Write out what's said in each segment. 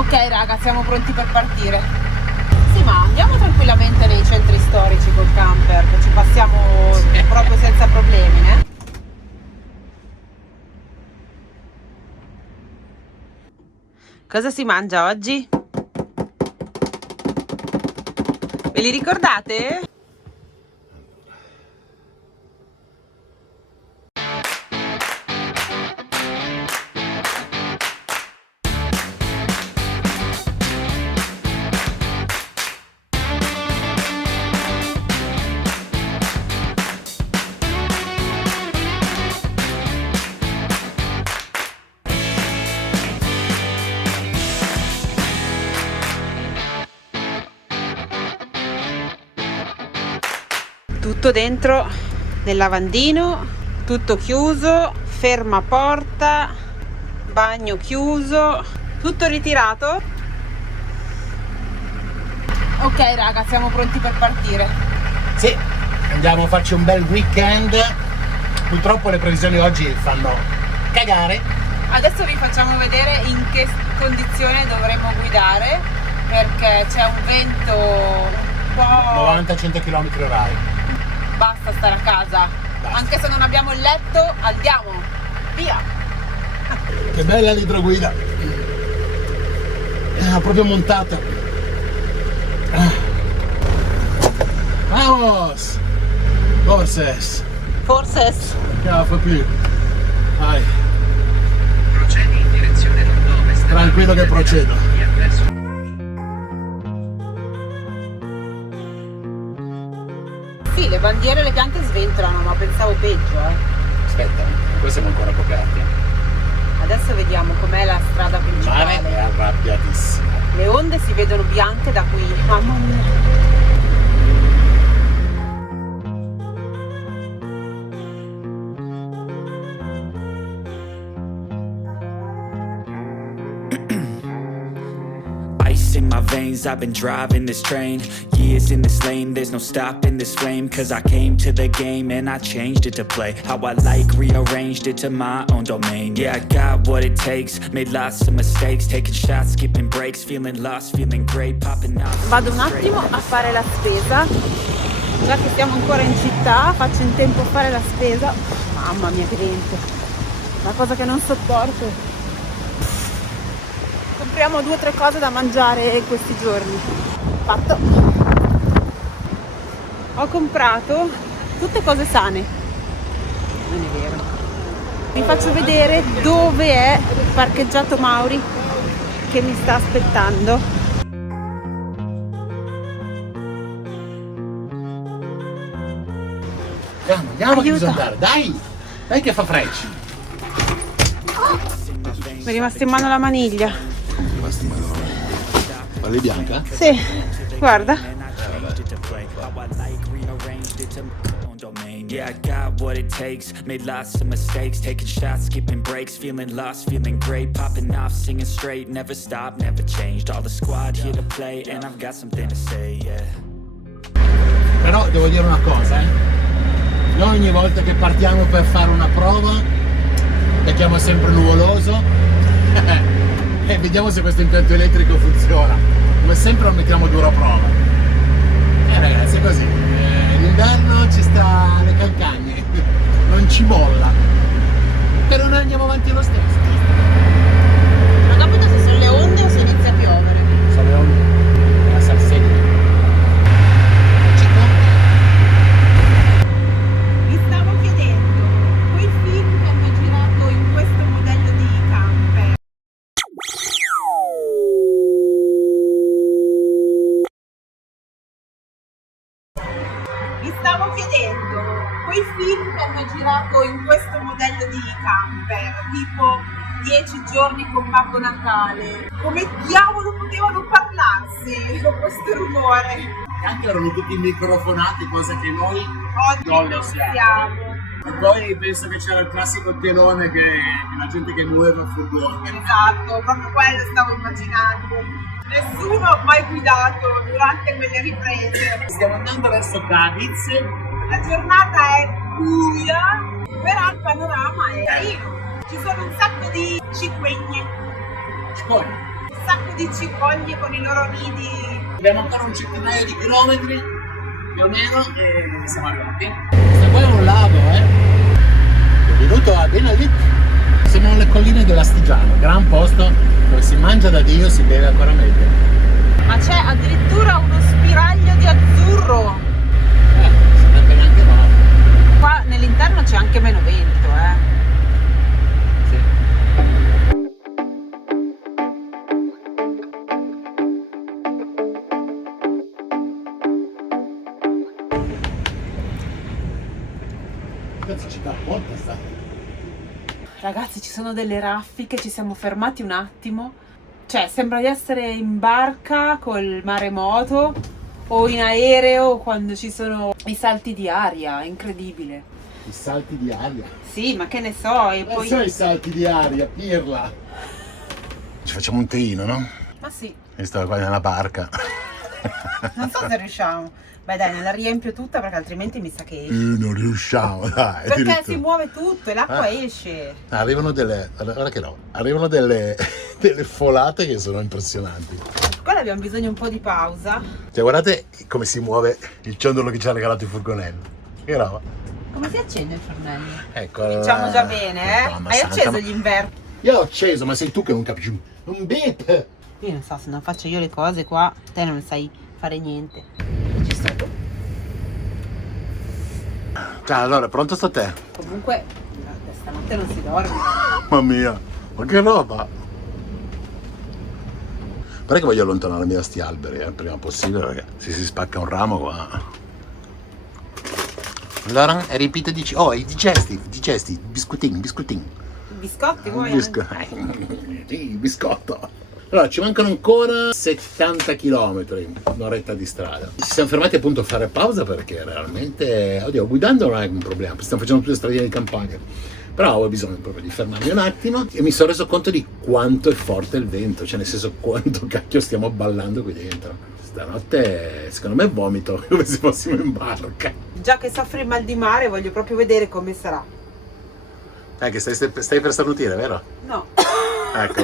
Ok raga, siamo pronti per partire. Sì, ma andiamo tranquillamente nei centri storici col camper, che ci passiamo proprio senza problemi, né? Cosa si mangia oggi? Ve li ricordate? Tutto dentro nel lavandino, tutto chiuso, fermaporta, bagno chiuso, tutto ritirato. Ok raga, siamo pronti per partire. Sì, andiamo a farci un bel weekend. Purtroppo le previsioni oggi fanno cagare. Adesso vi facciamo vedere in che condizione dovremo guidare, perché c'è un vento un po'... 90-100 km/h. Basta stare a casa. Basta. Anche se non abbiamo il letto, andiamo, via. Che bella l'idroguida. Proprio montata. Vamos! Forces! Forses. Cavolo più. Vai. Procedi in direzione nord-ovest. Tranquillo che procedo. Sì, le bandiere e le piante sventolano, ma pensavo peggio, Aspetta, qua siamo ancora coperti. Adesso vediamo com'è la strada Il principale. mare è arrabbiatissimo. Le onde si vedono bianche da qui, mamma mia. Ice in my veins, I've been driving this train. Years in this lane, there's no stopping this flame. Cause I came to the game and I changed it to play how I like, rearranged it to my own domain. Yeah, I got what it takes, made lots of mistakes, taking shots, skipping breaks, feeling lost, feeling great, popping out. Vado un attimo a fare la spesa. Già che siamo ancora in città, faccio in tempo a fare la spesa. Mamma mia che vento. La cosa che non sopporto. Compriamo 2 o 3 cose da mangiare questi giorni. Fatto. Ho comprato tutte cose sane. Non è vero. Vi faccio vedere dove è parcheggiato Mauri che mi sta aspettando. Andiamo, Aiuto. a andare. Dai! Dai che fa frecci. Mi è rimasta in mano la maniglia. Quella è bianca? Sì, guarda. Yeah, I got what it takes, made lots of mistakes, taking shots, skipping breaks, feeling lost, feeling great, popping off, singing straight, never stopped, never changed, all the squad here to play, and I've got something to say, yeah. Però devo dire una cosa, noi ogni volta che partiamo per fare una prova becchiamo sempre nuvoloso e vediamo se questo impianto elettrico funziona. Come sempre lo mettiamo duro a prova. Ragazzi, è così. L'inverno ci sta le cancagne, non ci molla. Però noi andiamo avanti lo stesso. Ma capito se sono le onde o se inizia a piovere? Sono le onde, la Sardegna. Ci compra. Vi stavo chiedendo, quei film che hanno girato in questo modello di camper. Vi stavo chiedendo, quei film che hanno girato in questo modello di camper, tipo 10 giorni con Babbo Natale, come diavolo potevano parlarsi con questo rumore? Anche erano tutti microfonati, cosa che noi Oggi non siamo. E poi penso che c'era il classico telone che la gente che muoveva il furgone. Esatto, proprio quello stavo immaginando. Nessuno ha mai guidato durante quelle riprese. Stiamo andando verso Cadiz. La giornata è buia, però il panorama è carino. Ci sono un sacco di cicogni. Poi, sacco di cicogli con i loro nidi. Abbiamo ancora un centinaio di chilometri, più o meno, e siamo arrivati. Questo qua è un lago, Benvenuto a Benalit. Siamo alle colline dell'Astigiano, gran posto dove si mangia da Dio, si beve ancora meglio. Ma c'è addirittura uno spiraglio di azzurro. Sarebbe neanche male. Qua nell'interno c'è anche meno vento, Sì. Cazzo, ci dà molta sta. Ragazzi, ci sono delle raffiche, ci siamo fermati un attimo. Cioè, sembra di essere in barca col maremoto o in aereo quando ci sono i salti di aria, è incredibile. I salti di aria. Sì, ma che ne so, e Ma poi... sono i salti di aria, pirla. Ci facciamo un teino, no? Ma sì, Io stavo qua nella barca. non so se riusciamo. Beh dai, me la riempio tutta perché altrimenti mi sa che esce. Non riusciamo, dai. Perché addirittura. si muove tutto e l'acqua esce. Arrivano delle. Guarda che no. Arrivano delle folate che sono impressionanti. Qua abbiamo bisogno un po' di pausa. Cioè, guardate come si muove il ciondolo che ci ha regalato il furgonello. Che roba. Come si accende il fornello? Ecco. Diciamo già bene, Madonna Hai santa, acceso ma- gli inverti? Io l'ho acceso, ma sei tu che non capisci. Un beep! Io non so, se non faccio io le cose qua, te non sai fare niente. Ci sto tu. Ciao, allora, pronto sto te? Comunque, stanotte non si dorme. Mamma mia, ma che roba! Guarda che voglio allontanarmi da sti alberi, il prima possibile, perché se si spacca un ramo qua. Allora, ripete, dici, oh, i digesti, biscuitin. Biscotti vuoi? Sì, biscotto. Allora, ci mancano ancora 70 km, un'oretta di strada. Ci siamo fermati appunto a fare pausa perché realmente, oddio, guidando non è un problema, stiamo facendo tutte le stradine di campagna. Però ho bisogno proprio di fermarmi un attimo e mi sono reso conto di quanto è forte il vento, cioè nel senso quanto cacchio stiamo ballando qui dentro. Stanotte, secondo me, vomito come se fossimo in barca. Già che soffri il mal di mare, voglio proprio vedere come sarà. Che stai per starnutire, vero? No, Ecco.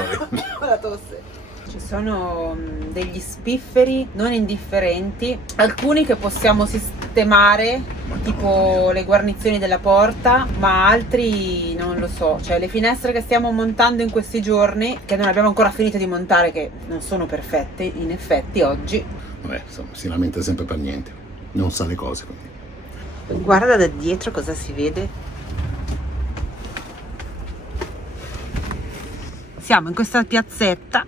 la tosse. Ci sono degli spifferi non indifferenti, alcuni che possiamo sistemare, tipo le guarnizioni della porta, ma altri non lo so. Cioè le finestre che stiamo montando in questi giorni, che non abbiamo ancora finito di montare, che non sono perfette, in effetti oggi. Vabbè, insomma, si lamenta sempre per niente, non sa le cose. Quindi. Guarda da dietro cosa si vede. Siamo in questa piazzetta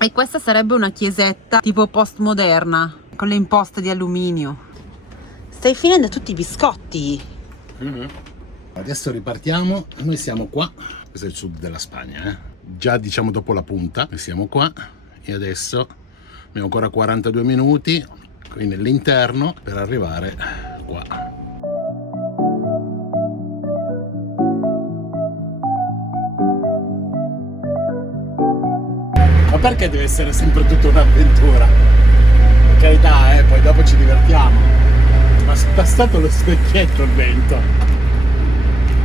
e questa sarebbe una chiesetta tipo postmoderna con le imposte di alluminio. Stai finendo tutti i biscotti. Adesso ripartiamo, noi siamo qua, questo è il sud della Spagna, già diciamo dopo la punta, noi siamo qua e adesso abbiamo ancora 42 minuti qui nell'interno per arrivare qua. Ma perché deve essere sempre tutta un'avventura? Per carità, poi dopo ci divertiamo. Ma è passato lo specchietto il vento.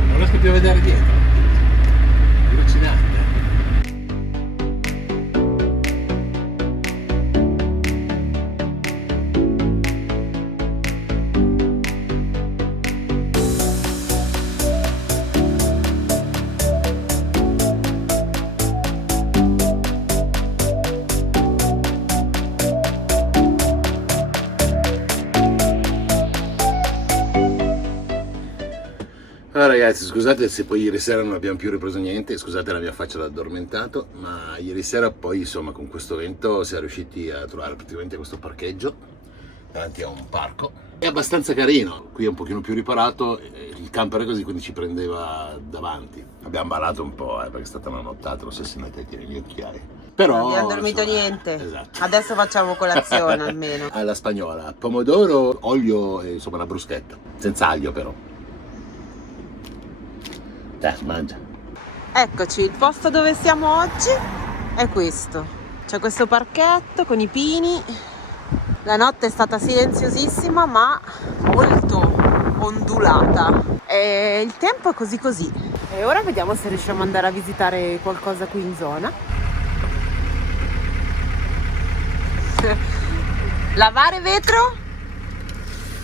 Non riesco più a vedere dietro. Allucinante. Allora ragazzi, scusate se poi ieri sera non abbiamo più ripreso niente, scusate la mia faccia da addormentato, ma ieri sera poi insomma con questo vento siamo riusciti a trovare praticamente questo parcheggio davanti a un parco. È abbastanza carino, qui è un pochino più riparato, il camper è così, quindi ci prendeva davanti. Abbiamo ballato un po' perché è stata una nottata, non so se mettete gli occhiali. Però, Non abbiamo dormito insomma, niente. Esatto. Adesso facciamo colazione almeno. Alla spagnola, pomodoro, olio e insomma una bruschetta, senza aglio però. Mangia. Eccoci, il posto dove siamo oggi è questo. C'è questo parchetto con i pini. La notte è stata silenziosissima ma molto ondulata. E il tempo è così così. E ora vediamo se riusciamo ad andare a visitare qualcosa qui in zona. Lavare vetro?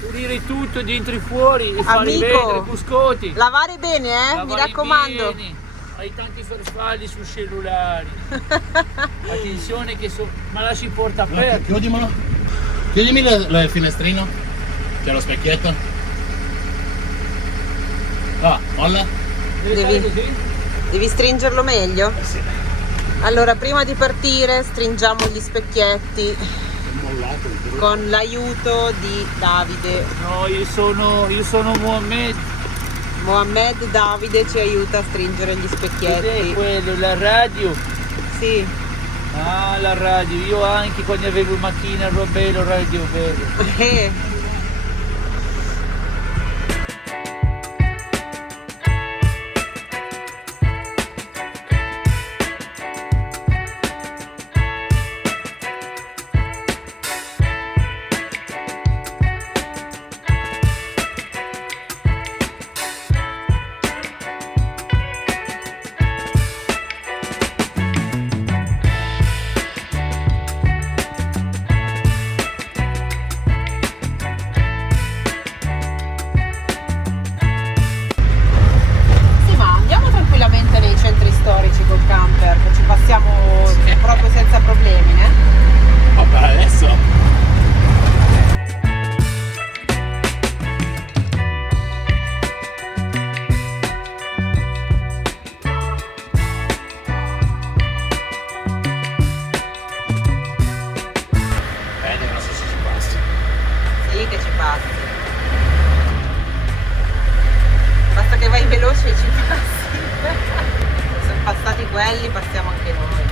Pulire tutto, dentro e fuori, e fare i Amico, vetri, cuscotti. lavare bene, mi Lavare raccomando. bene. Hai tanti farfalli sui cellulari. Attenzione che ma lasci porta aperta. Chiudimelo. Chiudimi il finestrino. C'è lo specchietto. Ah, molla. Deve fare così? Devi stringerlo meglio? Sì. Allora, prima di partire stringiamo gli specchietti Mollato il brutto. con l'aiuto di Davide. No, io sono Mohammed. Mohammed Davide ci aiuta a stringere gli Cos'è specchietti. quello? La radio? Sì. Ah, la radio. Io anche quando avevo in macchina il robello radio bello. Sì, ma andiamo tranquillamente nei centri storici col camper, che ci passiamo proprio senza problemi, né? Ma per adesso? Bene, non so se ci passa. Sì, che ci passi. Basta che vai veloce e ci passi. Sono passati quelli, passiamo anche noi.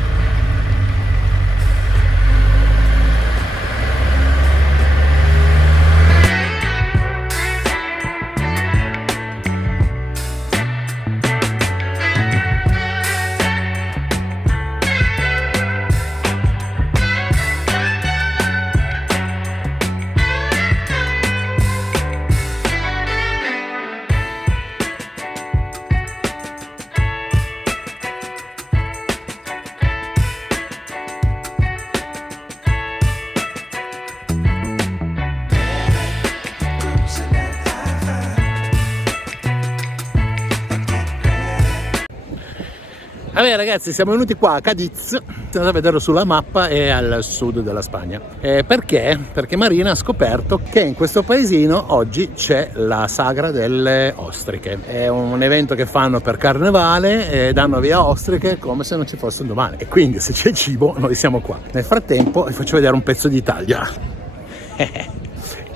Vabbè ragazzi, siamo venuti qua a Cadiz, andate a vederlo sulla mappa, è al sud della Spagna. Perché? Perché Marina ha scoperto che in questo paesino oggi c'è la sagra delle ostriche. È un evento che fanno per carnevale e danno via ostriche come se non ci fosse un domani. E quindi se c'è cibo noi siamo qua. Nel frattempo vi faccio vedere un pezzo d'Italia.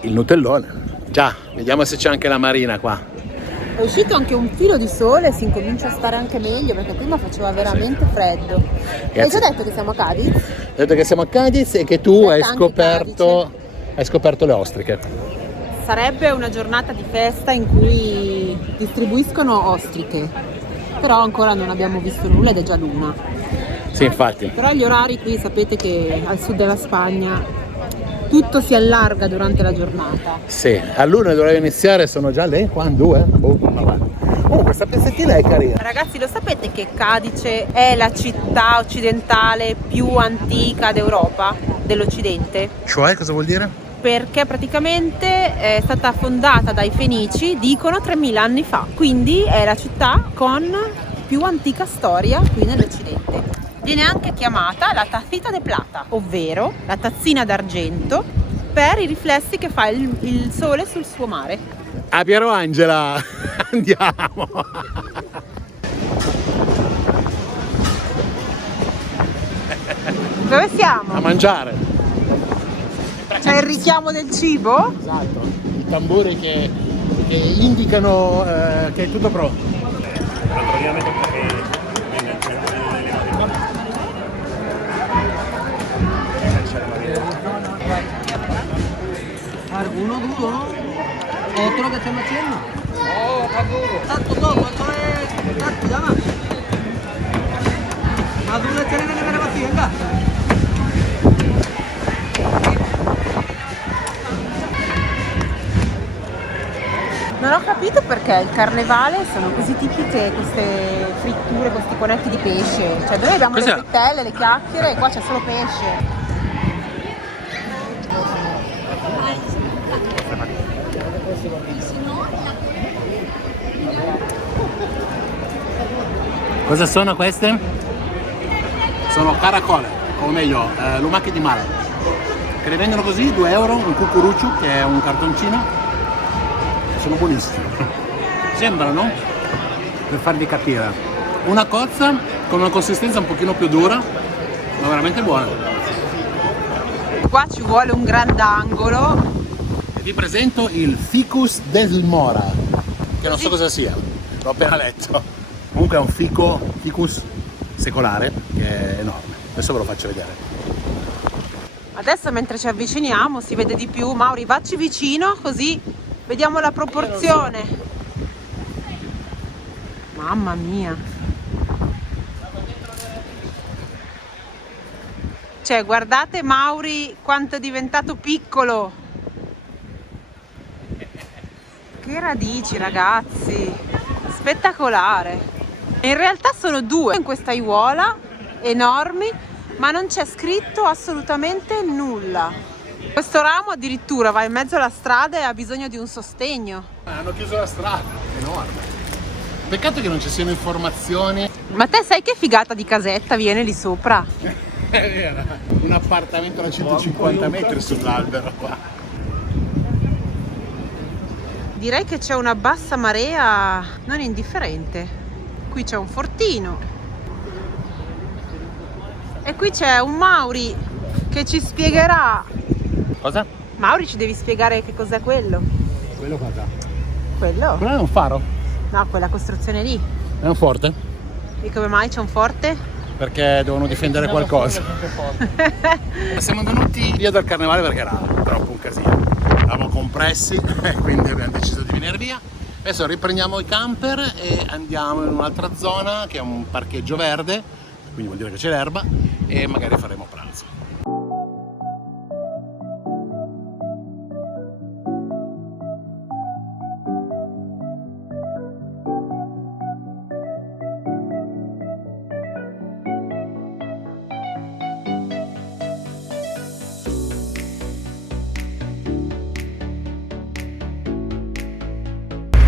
Il Nutellone. Già, vediamo se c'è anche la Marina qua. È uscito anche un filo di sole, si incomincia a stare anche meglio perché prima faceva veramente freddo. Hai Ragazzi, già detto che siamo a Cadiz? ho detto che siamo a Cadiz e che tu hai Anche scoperto le ostriche. Sarebbe una giornata di festa in cui distribuiscono ostriche, però ancora non abbiamo visto nulla ed è già l'una. Sì, infatti. Però gli orari qui sapete che al sud della Spagna tutto si allarga durante la giornata. Sì, all'una dovrebbe iniziare, sono già le 2. Oh, questa pezzettina è carina. Ragazzi, lo sapete che Cadice è la città occidentale più antica d'Europa, dell'Occidente? Cioè, cosa vuol dire? Perché praticamente è stata fondata dai Fenici, dicono 3000 anni fa. Quindi è la città con più antica storia qui nell'Occidente. Viene anche chiamata la tacita de plata, ovvero la tazzina d'argento, per i riflessi che fa il sole sul suo mare. A Piero Angela, andiamo! Dove siamo? A mangiare! C'è il richiamo del cibo? Esatto, i tamburi che indicano che è tutto pronto. Uno duro, otro que estemos haciendo. Oh, está duro. Tanto todo, esto es tanto, ya más. Más duro es tener que tener vacío, venga. Non ho capito perché il carnevale sono così tipiche queste fritture, questi conetti di pesce. Cioè noi abbiamo Cos'è? le frittelle, le chiacchiere e qua c'è solo pesce. Cosa sono queste? Sono caracole, o meglio, lumache di mare. Che le vendono così, 2 euro, un cucuruccio, che è un cartoncino. Sono buonissimi. Sembrano, per farvi capire, una cozza con una consistenza un pochino più dura, ma veramente buona. Qua ci vuole un grandangolo. Vi presento il Ficus del Mora, che non so cosa sia, l'ho appena letto. Comunque è un ficus secolare, che è enorme. Adesso ve lo faccio vedere. Adesso mentre ci avviciniamo si vede di più. Mauri, vacci vicino così vediamo la proporzione. Mamma mia. Cioè, guardate Mauri quanto è diventato piccolo. Che radici, ragazzi. Spettacolare. In realtà sono 2 in questa aiuola, enormi, ma non c'è scritto assolutamente nulla. Questo ramo addirittura va in mezzo alla strada e ha bisogno di un sostegno. Hanno chiuso la strada, enorme. Peccato che non ci siano informazioni. Ma te sai che figata di casetta viene lì sopra? È vero, un appartamento da 150 metri sull'albero qua. Direi che c'è una bassa marea non indifferente. Qui c'è un fortino. E qui c'è un Mauri che ci spiegherà. Cosa? Mauri, ci devi spiegare che cos'è quello. Quello cosa? Quello? Quello è un faro? No, quella costruzione lì. È un forte? E come mai c'è un forte? Perché devono difendere qualcosa. Siamo venuti via dal carnevale perché era troppo un casino. Eravamo compressi e quindi abbiamo deciso di venire via. Adesso riprendiamo i camper e andiamo in un'altra zona che è un parcheggio verde, quindi vuol dire che c'è l'erba, e magari faremo pranzo.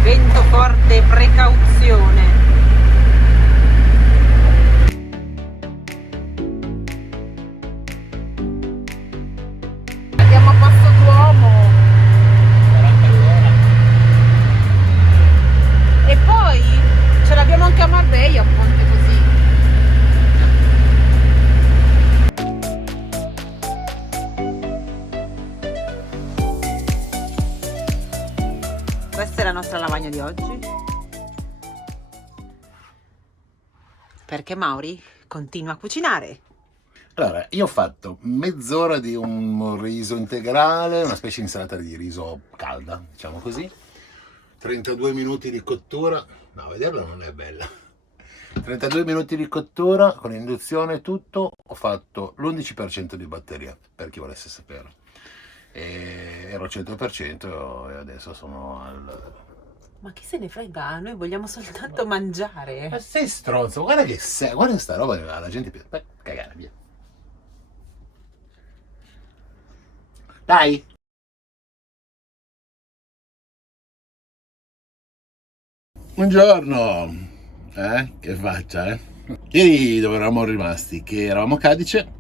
Vento forte, precauzione. Andiamo a Passo d'Uomo. E poi ce l'abbiamo anche a Marbella, un ponte così. Questa è la nostra lavagna di oggi. Perché Mauri continua a cucinare. Allora, io ho fatto mezz'ora di un riso integrale, una specie di insalata di riso calda, diciamo così. 32 minuti di cottura. No, a vederla non è bella. 32 minuti di cottura con induzione e tutto. Ho fatto l'11% di batteria, per chi volesse sapere. E ero al 100% e adesso sono al... Ma chi se ne frega? Noi vogliamo soltanto mangiare. Ma sei stronzo, guarda che sei, guarda sta roba, la gente piace. Beh, cagare via. Dai! Buongiorno! Che faccia, Ieri dove eravamo rimasti? Che eravamo a Cadice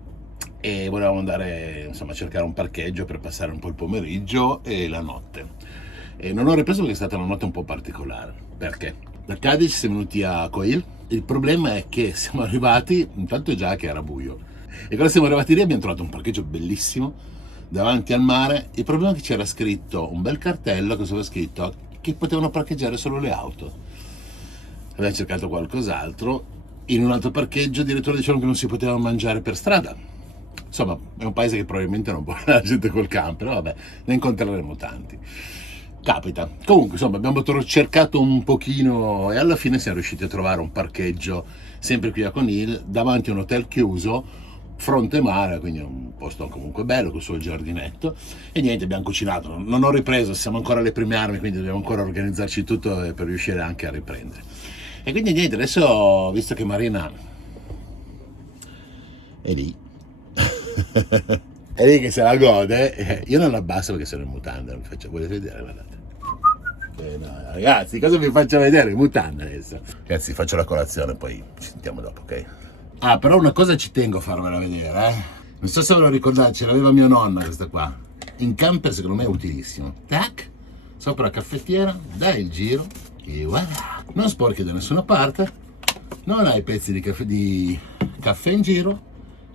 e volevamo andare, insomma, a cercare un parcheggio per passare un po' il pomeriggio e la notte. E non ho ripreso perché è stata una notte un po' particolare. Perché? Da Cadice siamo venuti a Coil. Il problema è che siamo arrivati, intanto già che era buio, e quando siamo arrivati lì abbiamo trovato un parcheggio bellissimo davanti al mare. Il problema è che c'era scritto un bel cartello che aveva scritto che potevano parcheggiare solo le auto. Abbiamo cercato qualcos'altro. In un altro parcheggio addirittura dicevano che non si poteva mangiare per strada. Insomma, è un paese che probabilmente non può la gente col camper, vabbè, ne incontreremo tanti. Capita. Comunque, insomma, abbiamo cercato un pochino e alla fine siamo riusciti a trovare un parcheggio sempre qui a Conil, davanti a un hotel chiuso, fronte mare, quindi un posto comunque bello col suo giardinetto. E niente, abbiamo cucinato. Non ho ripreso, siamo ancora alle prime armi, quindi dobbiamo ancora organizzarci tutto per riuscire anche a riprendere. E quindi niente, adesso, visto che Marina è lì, è lì che se la gode. Io non abbasso perché sono in mutanda, non vi faccio, volete vedere, guardate. No, ragazzi, cosa vi faccio vedere? In mutanda adesso. Ragazzi, faccio la colazione, poi ci sentiamo dopo, ok? Ah, però una cosa ci tengo a farvela vedere, eh. Non so se ve lo ricordate, ce l'aveva mia nonna questa qua. In camper secondo me è utilissimo. Tac, sopra la caffettiera, dai il giro e voilà. Non sporchi da nessuna parte, non hai pezzi di caffè in giro,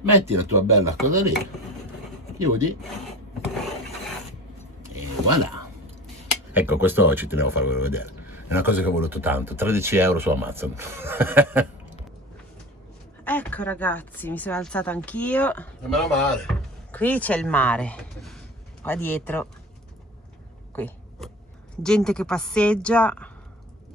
metti la tua bella cosa lì, chiudi e voilà. Ecco, questo ci tenevo a farvelo vedere. È una cosa che ho voluto tanto, 13 euro su Amazon. Ecco ragazzi, mi sono alzata anch'io. Non meno male. Qui c'è il mare, qua dietro, qui. Gente che passeggia,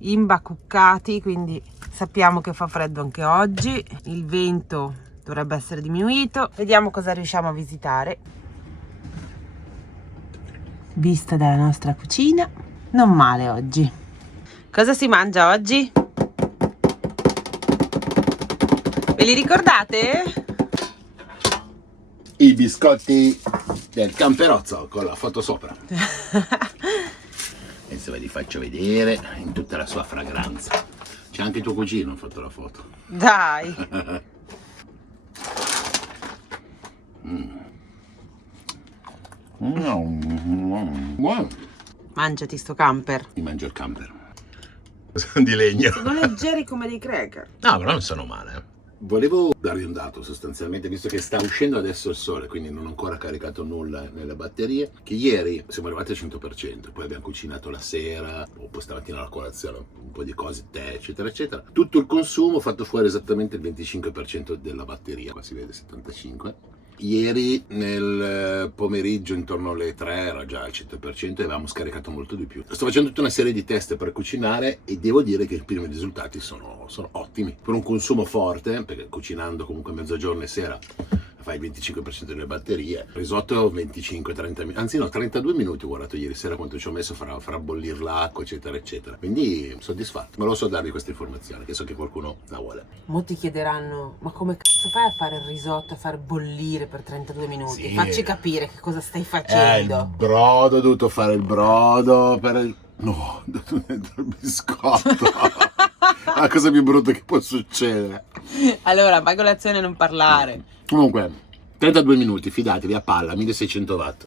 imbacuccati, quindi sappiamo che fa freddo anche oggi. Il vento dovrebbe essere diminuito. Vediamo cosa riusciamo a visitare. Vista dalla nostra cucina, non male oggi. Cosa si mangia oggi? Ve li ricordate? I biscotti del camperozzo con la foto sopra. Adesso ve li faccio vedere in tutta la sua fragranza. C'è anche tuo cugino, ha fatto la foto. Dai! Buono. Mangiati sto camper. Mi mangio il camper. Sono di legno. Sono leggeri come dei cracker. No, però non sono male. Volevo darvi un dato sostanzialmente, visto che sta uscendo adesso il sole, quindi non ho ancora caricato nulla nelle batterie, che ieri siamo arrivati al 100%, poi abbiamo cucinato la sera, o poi stamattina alla colazione, un po' di cose, tè, eccetera, eccetera. Tutto il consumo ha fatto fuori esattamente il 25% della batteria, qua si vede 75%. Ieri nel pomeriggio intorno alle 3 era già al 100% e avevamo scaricato molto di più. Sto facendo tutta una serie di test per cucinare e devo dire che i primi risultati sono ottimi. Per un consumo forte, perché cucinando comunque mezzogiorno e sera fai il 25% delle batterie, risotto 25-30 minuti, anzi no, 32 minuti ho guardato ieri sera quanto ci ho messo farà bollire l'acqua eccetera eccetera, quindi soddisfatto, ma lo so darvi questa informazione che so che qualcuno la vuole. Molti chiederanno, ma come cazzo fai a fare il risotto, a far bollire per 32 minuti? Sì. Facci capire che cosa stai Il facendo. brodo, ho dovuto fare il brodo per il... No, dentro il biscotto. La cosa più brutta che può succedere. Allora, vai colazione e non parlare. Comunque, 32 minuti, fidatevi, a palla, 1600 watt.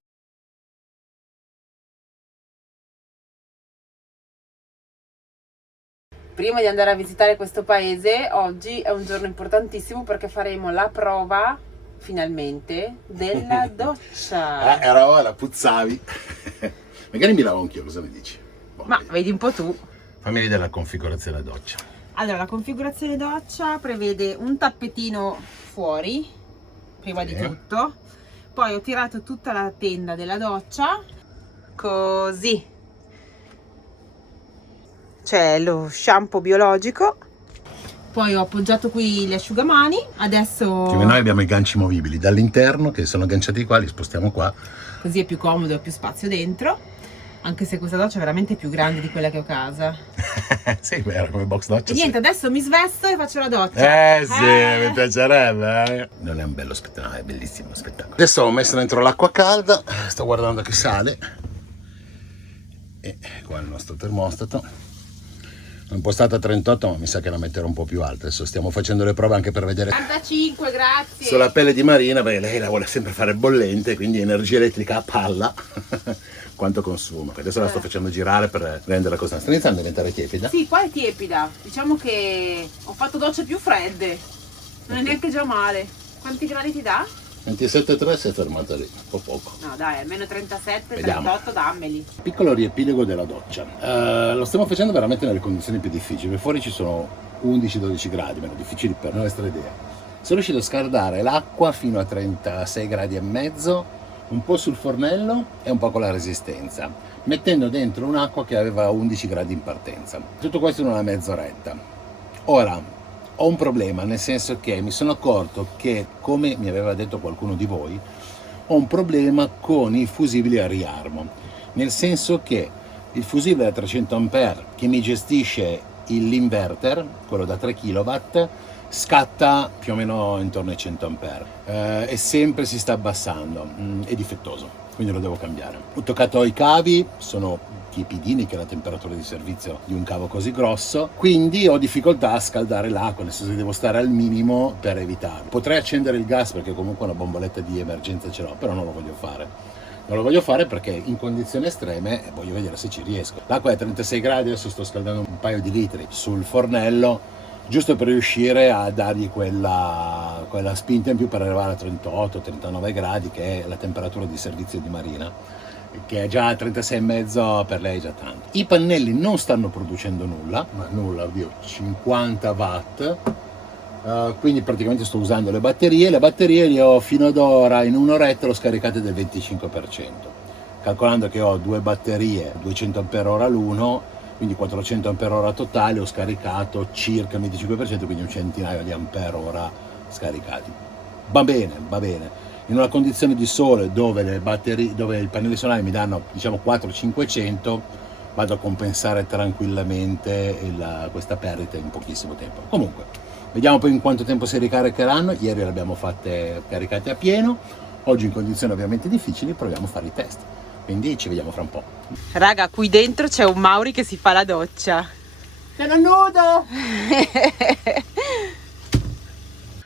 Prima di andare a visitare questo paese, oggi è un giorno importantissimo perché faremo la prova, finalmente, della doccia. Era ora, puzzavi. Magari mi lavo anch'io, cosa ne dici? Boh, Ma vedi un po' tu. fammi vedere la configurazione doccia. Allora, la configurazione doccia prevede un tappetino fuori, prima di tutto. Poi ho tirato tutta la tenda della doccia, così. C'è lo shampoo biologico. Poi ho appoggiato qui gli asciugamani. Adesso Noi abbiamo i ganci movibili dall'interno che sono agganciati qua, li spostiamo qua. così è più comodo, ho più spazio dentro. Anche se questa doccia è veramente più grande di quella che ho a casa. Sì, vero, come box doccia. E niente, adesso mi svesto e faccio la doccia. Sì, mi piacerebbe. Non è un bello spettacolo, no, è bellissimo spettacolo. Adesso ho messo dentro l'acqua calda, sto guardando che sale. E qua il nostro termostato. L'ho impostata a 38, ma mi sa che la metterò un po' più alta. Adesso stiamo facendo le prove anche per vedere 45, grazie. sulla pelle di Marina, perché lei la vuole sempre fare bollente, quindi energia elettrica a palla. Quanto consuma. Adesso la sto facendo girare per renderla così. Sta iniziando a diventare tiepida? Sì, qua è tiepida. Diciamo che ho fatto docce più fredde. Non è neanche già male. Quanti gradi ti dà? 27,3 si è fermata lì, un po' poco. No dai, almeno 37, Vediamo. 38 dammeli. Piccolo riepilogo della doccia. Lo stiamo facendo veramente nelle condizioni più difficili. Fuori ci sono 11-12 gradi, meno difficili per la nostra idea. Sono riuscito a scaldare l'acqua fino a 36 gradi e mezzo, un po' sul fornello e un po' con la resistenza, mettendo dentro un'acqua che aveva 11 gradi in partenza. Tutto questo in una mezz'oretta. Ora, ho un problema, nel senso che mi sono accorto che, come mi aveva detto qualcuno di voi, ho un problema con i fusibili a riarmo, nel senso che il fusibile a 300 A che mi gestisce l'inverter, quello da 3 kW, scatta più o meno intorno ai 100 ampere e sempre si sta abbassando, è difettoso, quindi lo devo cambiare. Ho toccato i cavi, sono tiepidini, che è la temperatura di servizio di un cavo così grosso, quindi ho difficoltà a scaldare l'acqua, nel senso che devo stare al minimo per evitarlo. Potrei accendere il gas perché comunque una bomboletta di emergenza ce l'ho, però non lo voglio fare. Non lo voglio fare perché in condizioni estreme voglio vedere se ci riesco. L'acqua è a 36 gradi, adesso sto scaldando un paio di litri sul fornello, giusto per riuscire a dargli quella spinta in più per arrivare a 38-39 gradi, che è la temperatura di servizio di Marina, che è già a 36,5, per lei è già tanto. I pannelli non stanno producendo nulla, ma nulla, oddio, 50 watt, quindi praticamente sto usando le batterie le ho fino ad ora in un'oretta l'ho scaricate del 25%, calcolando che ho due batterie 200 Ah l'uno, quindi 400 Ah totale, ho scaricato circa il 25%, quindi un centinaio di ampere ora scaricati. Va bene. In una condizione di sole dove le batterie, dove i pannelli solari mi danno diciamo 400-500, vado a compensare tranquillamente questa perdita in pochissimo tempo. Comunque, vediamo poi in quanto tempo si ricaricheranno. Ieri le abbiamo fatte caricate a pieno, oggi in condizioni ovviamente difficili proviamo a fare i test, quindi ci vediamo fra un po'. Raga, qui dentro c'è un Mauri che si fa la doccia. Sono nudo!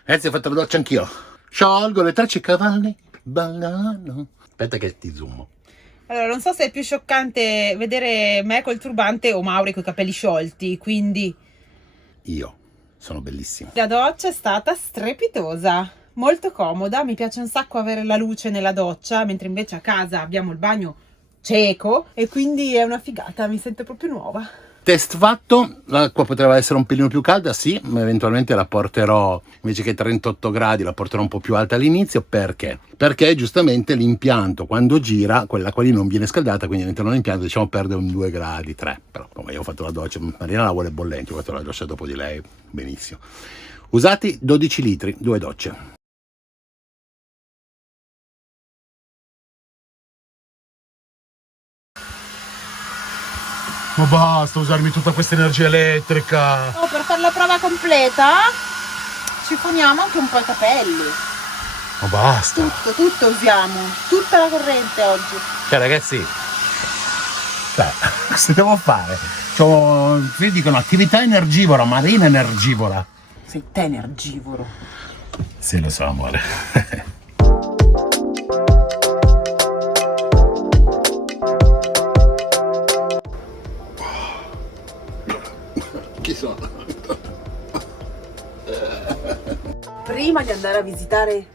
Ragazzi, ho fatto la doccia anch'io. Sciolgo le tracce cavalli, ballano. Aspetta che ti zoomo. Allora, non so se è più scioccante vedere me col turbante o Mauri con i capelli sciolti, quindi Io sono bellissimo. la doccia è stata strepitosa, molto comoda, mi piace un sacco avere la luce nella doccia, mentre invece a casa abbiamo il bagno cieco e quindi è una figata, mi sento proprio nuova. Test fatto, l'acqua poteva essere un pelino più calda, sì, ma eventualmente la porterò, invece che 38 gradi, la porterò un po' più alta all'inizio. Perché? Perché giustamente l'impianto quando gira, quell'acqua lì non viene scaldata, quindi all'interno dell'impianto diciamo perde un 2 gradi, 3. Però come io ho fatto la doccia, Marina la vuole bollente, ho fatto la doccia dopo di lei, benissimo. Usati 12 litri, 2 docce. Ma basta usarmi tutta questa energia elettrica. Oh, per fare la prova completa ci foniamo anche un po' i capelli. Ma basta. Tutto usiamo, tutta la corrente oggi. Cioè ragazzi, cosa devo fare? Qui dicono attività energivora, Marina energivora. Sei te energivoro. Sì, lo so amore. Chi sono? Prima di andare a visitare,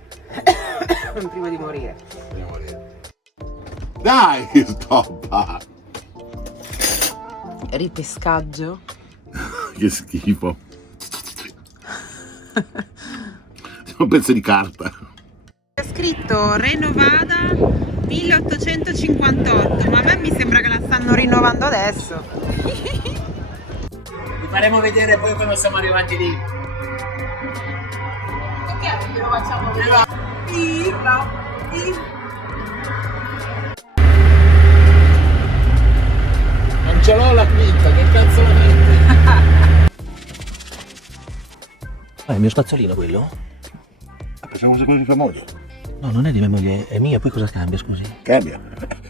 prima di morire. Dai, stoppa! Ripescaggio. Che schifo. Sono un pezzo di carta. È scritto Renovada 1858, ma a me mi sembra che la stanno rinnovando adesso. Vi faremo vedere poi quando siamo arrivati lì. Perché lo facciamo vedere? Non ce l'ho la quinta, che cazzo la metti? Ah, è il mio spazzolino quello? Ah, pensavo fosse quello di tua moglie. No, non è di mia moglie, è mia, poi cosa cambia, scusi? Cambia.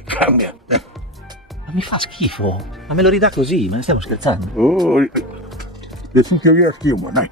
Cambia. Ma mi fa schifo. Ma me lo ridà così, ma ne stiamo scherzando? Oh, le succhio via schiuma, dai.